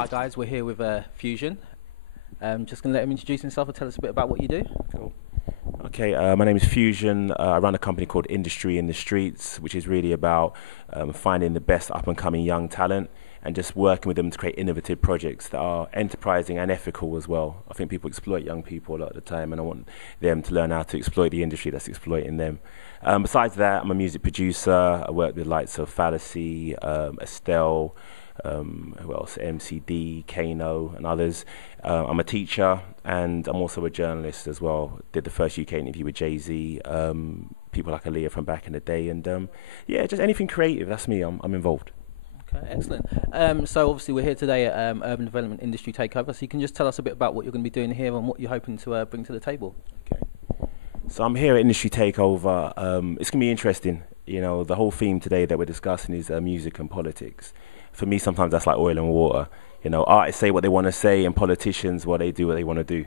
Hi guys, we're here with Fusion. Just going to let him introduce himself and tell us a bit about what you do. Cool. Okay, my name is Fusion. I run a company called Industry in the Streets, which is really about finding the best up-and-coming young talent and just working with them to create innovative projects that are enterprising and ethical as well. I think people exploit young people a lot of the time, and I want them to learn how to exploit the industry that's exploiting them. Besides that, I'm a music producer. I work with lights of Fallacy, Estelle, who else? MCD, Kano, and others. I'm a teacher, and I'm also a journalist as well. Did the first UK interview with Jay-Z, people like Aaliyah from back in the day, and yeah, just anything creative. That's me. I'm involved. Okay, excellent. So obviously we're here today at Urban Development Industry Takeover. So you can just tell us a bit about what you're going to be doing here and what you're hoping to bring to the table. Okay. So I'm here at Industry Takeover. It's going to be interesting. You know, the whole theme today that we're discussing is music and politics. For me, sometimes that's like oil and water. You know, artists say what they want to say, and politicians, what they do, what they want to do.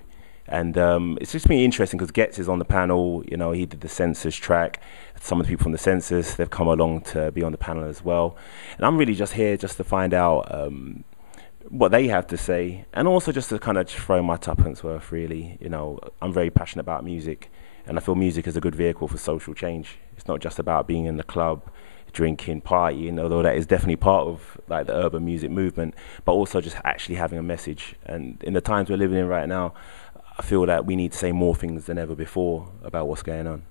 And it's just been interesting because Getz is on the panel. You know, he did the Census track. Some of the people from the Census, they've come along to be on the panel as well. And I'm really just here just to find out what they have to say, and also just to kind of throw my tuppence worth, really. You know, I'm very passionate about music, and I feel music is a good vehicle for social change. It's not just about being in the club, drinking, partying, although that is definitely part of like the urban music movement, but also just actually having a message. And in the times we're living in right now, I feel that we need to say more things than ever before about what's going on.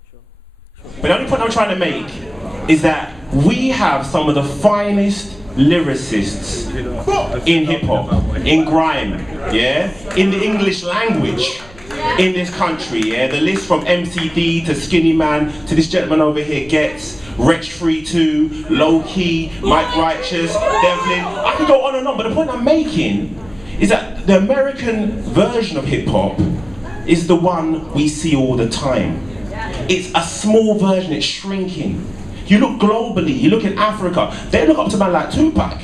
But the only point I'm trying to make is that we have some of the finest lyricists in hip-hop, in grime, yeah, in the English language in this country, yeah. The list from MCD to Skinny Man to this gentleman over here, Getz, Wretch 32, Low Key, Mike Righteous, Devlin. I could go on and on, but the point I'm making is that the American version of hip-hop is the one we see all the time. It's a small version, it's shrinking. You look globally, you look in Africa, they look up to man like Tupac.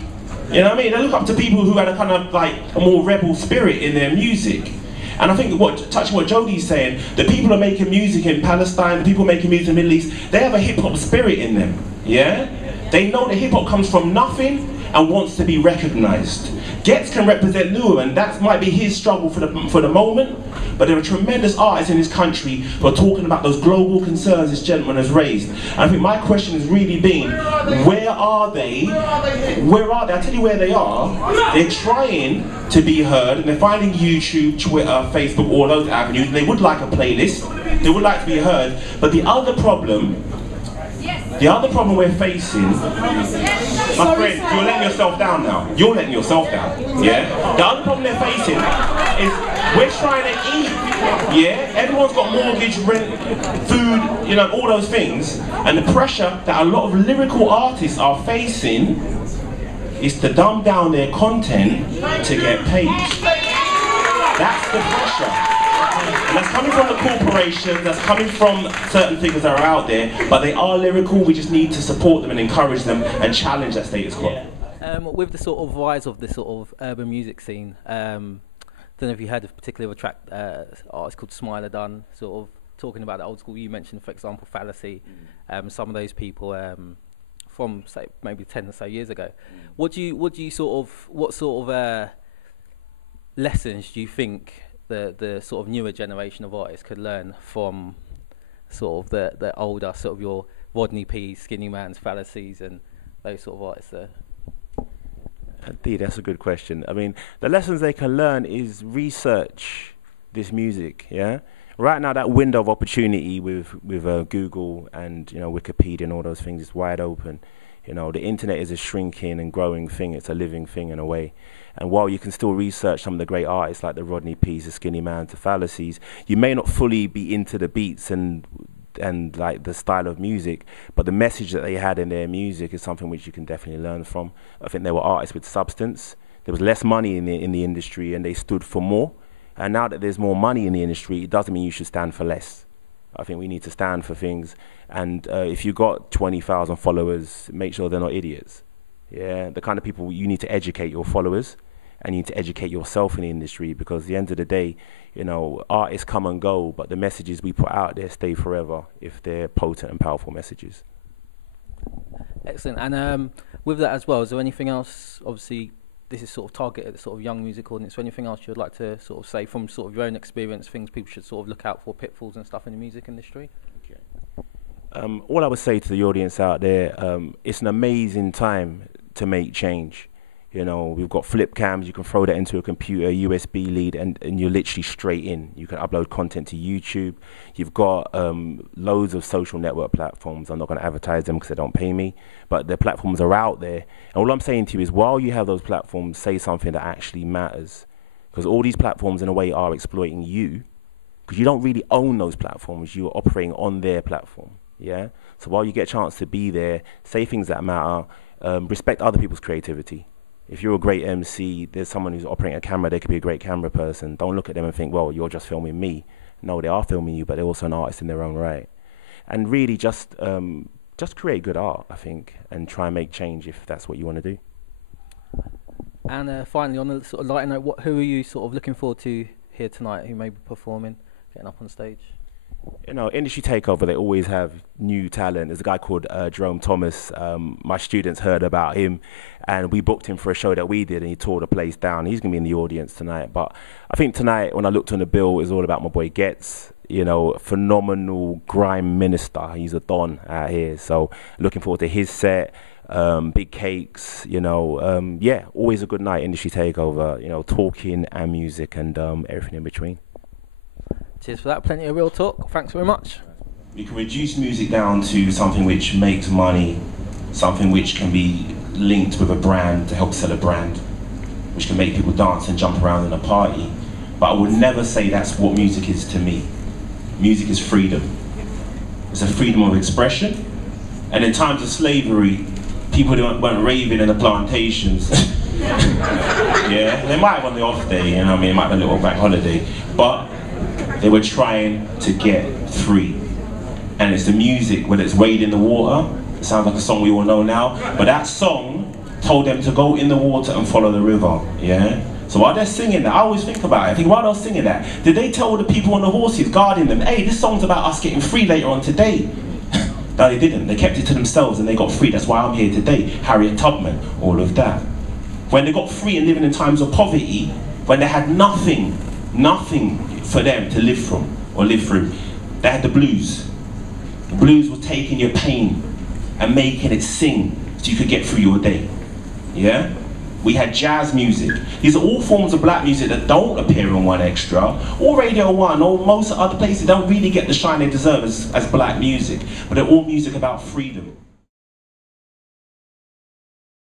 You know what I mean? They look up to people who had a kind of like a more rebel spirit in their music. And I think touching what Jodie's saying, the people who are making music in Palestine, the people making music in the Middle East, they have a hip-hop spirit in them, yeah? They know that hip-hop comes from nothing and wants to be recognized. Getz can represent Lua, and that might be his struggle for the moment, but there are tremendous artists in this country who are talking about those global concerns this gentleman has raised. And I think my question has really been, where are they? Where are they? I'll tell you where they are. They're trying to be heard, and they're finding YouTube, Twitter, Facebook, all those avenues, and they would like a playlist, they would like to be heard, but the other problem we're facing, my friend, you're letting yourself down now. You're letting yourself down, yeah? The other problem they're facing is we're trying to eat, yeah? Everyone's got mortgage, rent, food, you know, all those things. And the pressure that a lot of lyrical artists are facing is to dumb down their content to get paid. That's the pressure. And that's coming from the corporations, that's coming from certain figures that are out there, but they are lyrical. We just need to support them and encourage them and challenge that status quo. Yeah. With the sort of rise of this sort of urban music scene, don't know if you heard of a particular track, artist called Smiler Dunn, sort of talking about the old school. You mentioned, for example, Fallacy, some of those people from say maybe 10 or so years ago. What sort of lessons do you think the sort of newer generation of artists could learn from sort of the older sort of your Rodney P, Skinny Man's, Fallacies, and those sort of artists there? Indeed, that's a good question. I mean, the lessons they can learn is research this music, yeah? Right now, that window of opportunity with Google and, you know, Wikipedia and all those things is wide open. You know, the internet is a shrinking and growing thing. It's a living thing in a way. And while you can still research some of the great artists like the Rodney P's, the Skinny Man, the Fallacies, you may not fully be into the beats and like the style of music, but the message that they had in their music is something which you can definitely learn from. I think they were artists with substance. There was less money in the industry, and they stood for more. And now that there's more money in the industry, it doesn't mean you should stand for less. I think we need to stand for things. And if you've got 20,000 followers, make sure they're not idiots. Yeah, the kind of people, you need to educate your followers, and you need to educate yourself in the industry, because at the end of the day, you know, artists come and go, but the messages we put out there stay forever if they're potent and powerful messages. Excellent. And with that as well, is there anything else, obviously, this is sort of targeted at sort of young music audience. So anything else you'd like to sort of say from sort of your own experience, things people should sort of look out for, pitfalls and stuff in the music industry? All I would say to the audience out there, it's an amazing time to make change. You know, we've got flip cams, you can throw that into a computer, USB lead, and you're literally straight in. You can upload content to YouTube. You've got loads of social network platforms. I'm not going to advertise them because they don't pay me, but the platforms are out there. And all I'm saying to you is, while you have those platforms, say something that actually matters. Because all these platforms, in a way, are exploiting you, because you don't really own those platforms. You're operating on their platform, yeah? So while you get a chance to be there, say things that matter, respect other people's creativity. If you're a great MC, there's someone who's operating a camera, they could be a great camera person. Don't look at them and think, well, you're just filming me. No, they are filming you, but they're also an artist in their own right. And really just create good art, I think, and try and make change if that's what you want to do. And finally, on a sort of lighter note, who are you sort of looking forward to here tonight, who may be performing, getting up on stage? You know, Industry Takeover, they always have new talent. There's a guy called Jerome Thomas. My students heard about him, and we booked him for a show that we did, and he tore the place down. He's going to be in the audience tonight. But I think tonight, when I looked on the bill, it's all about my boy Getz. You know, phenomenal grime minister. He's a don out here. So looking forward to his set. Big Cakes, you know. Yeah, always a good night, Industry Takeover. You know, talking and music and everything in between. Cheers for that. Plenty of real talk. Thanks very much. We can reduce music down to something which makes money, something which can be linked with a brand to help sell a brand, which can make people dance and jump around in a party. But I would never say that's what music is to me. Music is freedom. It's a freedom of expression. And in times of slavery, people weren't raving in the plantations. Yeah, they might have on the off day, you know what I mean, it might be a little bank holiday, but they were trying to get free. And it's the music, whether it's Wade in the Water, it sounds like a song we all know now, but that song told them to go in the water and follow the river, yeah? So while they're singing that, I always think about it, I think while they're singing that, did they tell the people on the horses guarding them, hey, this song's about us getting free later on today? No, they didn't. They kept it to themselves and they got free. That's why I'm here today. Harriet Tubman, all of that. When they got free and living in times of poverty, when they had nothing for them to live from or live through, they had the blues. The blues were taking your pain and making it sing so you could get through your day. Yeah? We had jazz music. These are all forms of black music that don't appear on One Extra, or Radio 1, or most other places don't really get the shine they deserve as black music. But they're all music about freedom.